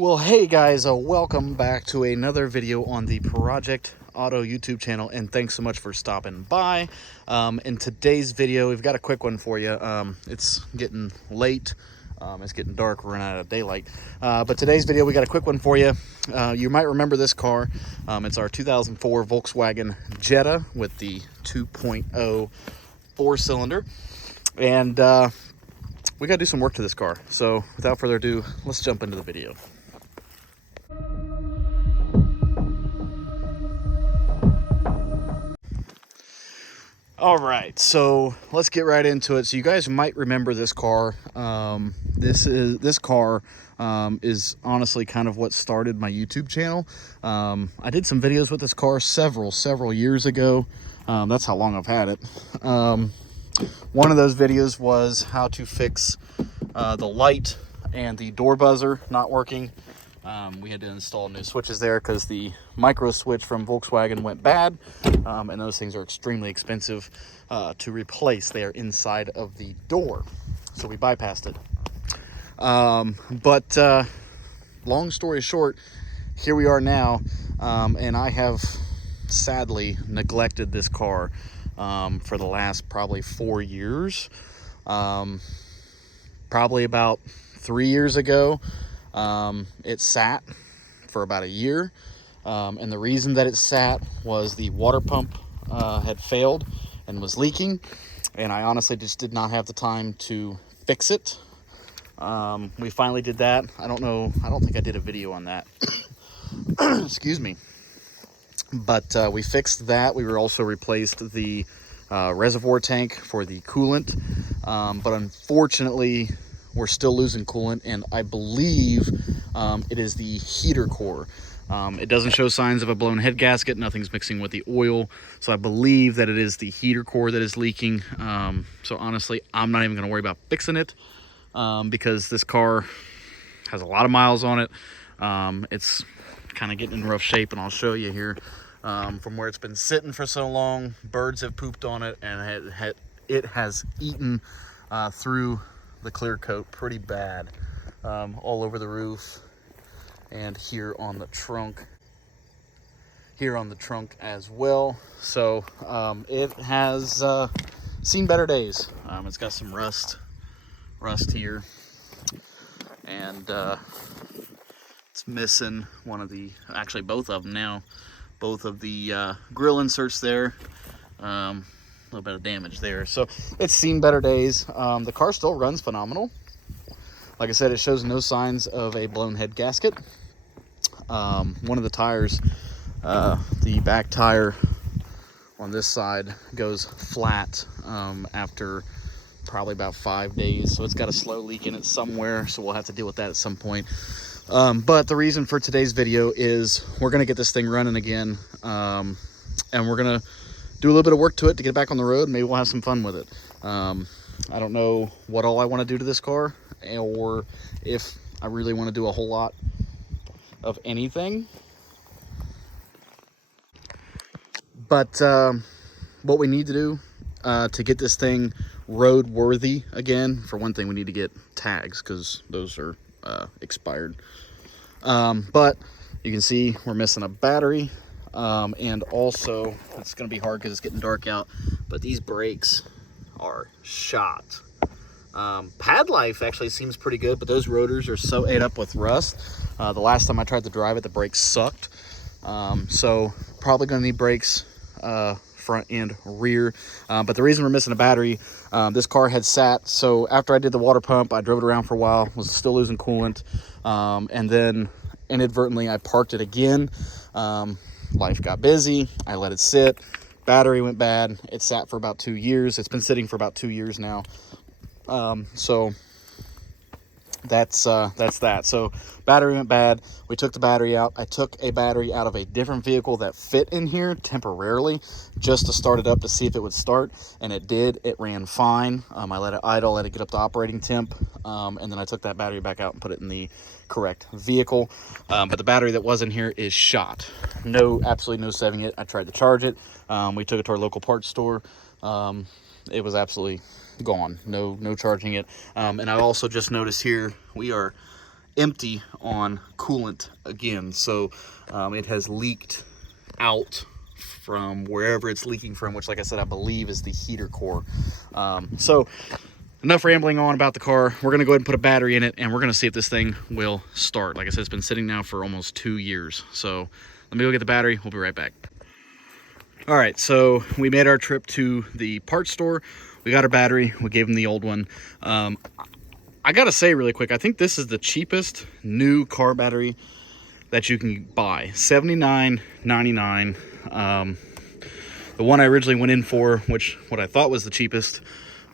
Well, hey guys, welcome back to another video on the Project Auto YouTube channel, and thanks so much for stopping by. In today's video, we've got a quick one for you. It's getting late. It's getting dark. We're running out of daylight. But today's video, we got a quick one for you. You might remember this car. It's our 2004 Volkswagen Jetta with the 2.0 four-cylinder. And we got to do some work to this car. So without further ado, let's jump into the video. All right, so let's get right into it. So you guys might remember this car. This car is honestly kind of what started my YouTube channel. I did some videos with this car several years ago. That's how long I've had it. One of those videos was how to fix the light and the door buzzer not working. We had to install new switches there because the micro switch from Volkswagen went bad, and those things are extremely expensive to replace. They are inside of the door, so we bypassed it. But long story short, here we are now, and I have sadly neglected this car for the last probably 4 years. Probably about 3 years ago, it sat for about a year, and the reason that it sat was the water pump had failed and was leaking, and I honestly just did not have the time to fix it. We finally did that. I don't think I did a video on that. Excuse me. But we fixed that. We were also replaced the reservoir tank for the coolant, but unfortunately we're still losing coolant, and I believe it is the heater core. It doesn't show signs of a blown head gasket. Nothing's mixing with the oil, so I believe that it is the heater core that is leaking. So honestly, I'm not even going to worry about fixing it because this car has a lot of miles on it. It's kind of getting in rough shape, and I'll show you here from where it's been sitting for so long. Birds have pooped on it, and it has eaten through the clear coat pretty bad, all over the roof and here on the trunk as well. So it has seen better days. It's got some rust here, and it's missing one of the, actually both of them now, both of the grill inserts there. A little bit of damage there, so it's seen better days. The car still runs phenomenal. Like I said, it shows no signs of a blown head gasket. One of the tires, the back tire on this side, goes flat after probably about 5 days, so it's got a slow leak in it somewhere, so we'll have to deal with that at some point. But the reason for today's video is we're going to get this thing running again, and we're going to do a little bit of work to it to get it back on the road. Maybe we'll have some fun with it. I don't know what all I want to do to this car, or if I really want to do a whole lot of anything. But what we need to do to get this thing road worthy again, for one thing, we need to get tags because those are expired. But you can see we're missing a battery. And also it's going to be hard because it's getting dark out, but these brakes are shot. Pad life actually seems pretty good, but those rotors are so ate up with rust. The last time I tried to drive it, the brakes sucked. So probably going to need brakes front and rear. But the reason we're missing a battery, this car had sat, so after I did the water pump, I drove it around for a while, was still losing coolant, and then inadvertently I parked it again. Life got busy, I let it sit, battery went bad, it sat for about 2 years. It's been sitting for about 2 years now. So that's that. So battery went bad, we took the battery out. I took a battery out of a different vehicle that fit in here temporarily just to start it up to see if it would start, and it did. It ran fine. I let it idle, let it get up to operating temp, and then I took that battery back out and put it in the correct vehicle. But the battery that was in here is shot. Absolutely no saving it. I tried to charge it. We took it to our local parts store. It was absolutely gone. No charging it. And I also just noticed here we are empty on coolant again. So it has leaked out from wherever it's leaking from, which, like I said, I believe is the heater core. So enough rambling on about the car. We're gonna go ahead and put a battery in it, and we're gonna see if this thing will start. Like I said, it's been sitting now for almost 2 years. So let me go get the battery. We'll be right back. All right, so we made our trip to the parts store. We got our battery. We gave them the old one. I gotta say really quick, I think this is the cheapest new car battery that you can buy. $79.99. The one I originally went in for, which what I thought was the cheapest,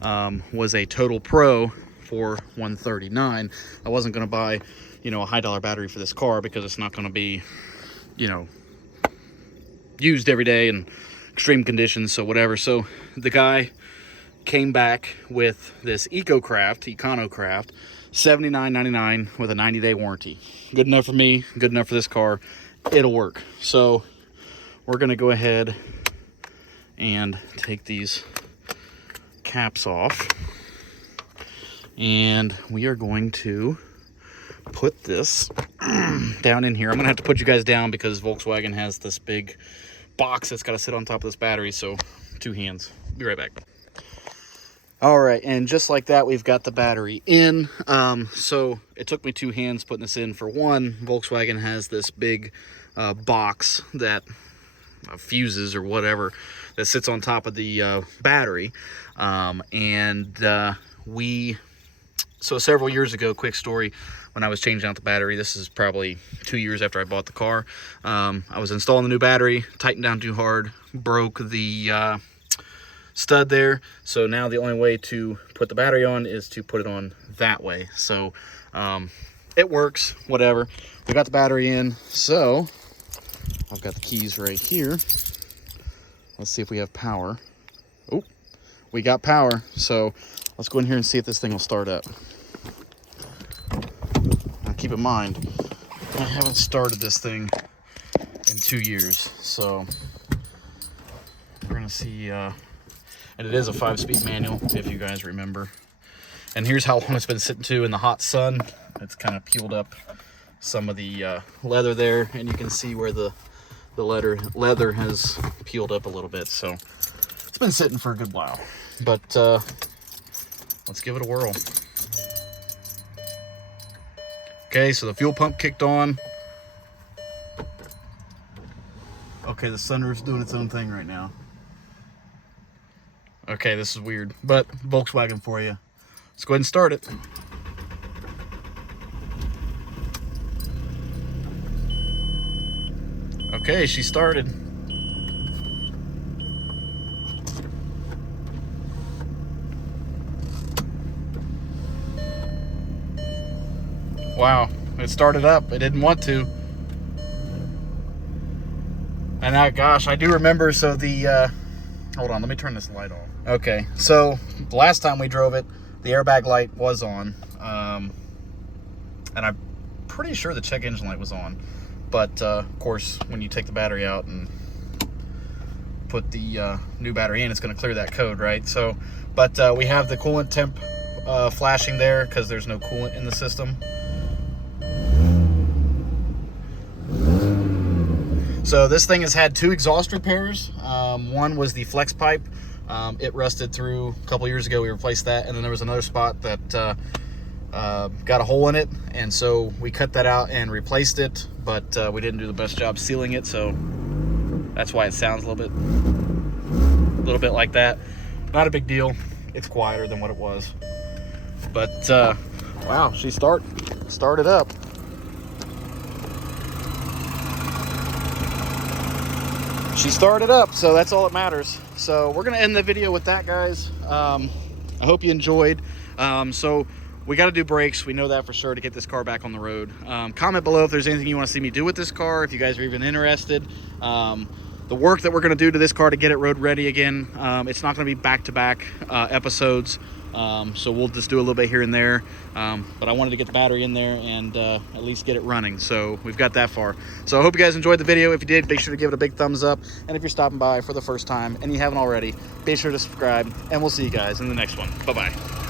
was a Total Pro for $139. I wasn't gonna buy, you know, a high dollar battery for this car because it's not gonna be, you know, used every day in extreme conditions, so whatever. So the guy came back with this EcoCraft, $79.99 with a 90-day warranty. Good enough for me, good enough for this car. It'll work. So we're gonna go ahead and take these caps off, and we are going to put this down in here. I'm gonna have to put you guys down because Volkswagen has this big box that's got to sit on top of this battery, so 2 hands. Be right back. All right, and just like that, we've got the battery in. So it took me 2 hands putting this in. For one, Volkswagen has this big box that fuses or whatever that sits on top of the battery, so several years ago, quick story, when I was changing out the battery, this is probably 2 years after I bought the car, I was installing the new battery, tightened down too hard, broke the stud there. So now the only way to put the battery on is to put it on that way. So it works, whatever. We got the battery in, so I've got the keys right here. Let's see if we have power. Oh, we got power. So let's go in here and see if this thing will start up. Now keep in mind, I haven't started this thing in 2 years. So we're gonna see, and it is a 5-speed manual, if you guys remember. And here's how long it's been sitting to in the hot sun. It's kind of peeled up some of the leather there, and you can see where the leather has peeled up a little bit. So it's been sitting for a good while, but let's give it a whirl. Okay, so the fuel pump kicked on. Okay, the sunroof's doing its own thing right now. Okay, this is weird, but Volkswagen for you. Let's go ahead and start it. Okay, she started. Wow, it started up. It didn't want to. And gosh, I do remember, so the, hold on, let me turn this light off. Okay, so the last time we drove it, the airbag light was on. And I'm pretty sure the check engine light was on. But, of course, when you take the battery out and put the new battery in, it's going to clear that code, right? So, but we have the coolant temp flashing there because there's no coolant in the system. So this thing has had 2 exhaust repairs. One was the flex pipe. It rusted through a couple years ago. We replaced that. And then there was another spot that got a hole in it. And so we cut that out and replaced it. But we didn't do the best job sealing it. So that's why it sounds a little bit like that. Not a big deal. It's quieter than what it was. But wow, she started up. She started up, so that's all that matters. So we're gonna end the video with that, guys. I hope you enjoyed. So we got to do brakes. We know that for sure to get this car back on the road. Comment below if there's anything you want to see me do with this car, if you guys are even interested. The work that we're going to do to this car to get it road ready again, it's not going to be back-to-back episodes. So we'll just do a little bit here and there. But I wanted to get the battery in there and at least get it running. So we've got that far. So I hope you guys enjoyed the video. If you did, make sure to give it a big thumbs up. And if you're stopping by for the first time and you haven't already, be sure to subscribe. And we'll see you guys in the next one. Bye-bye.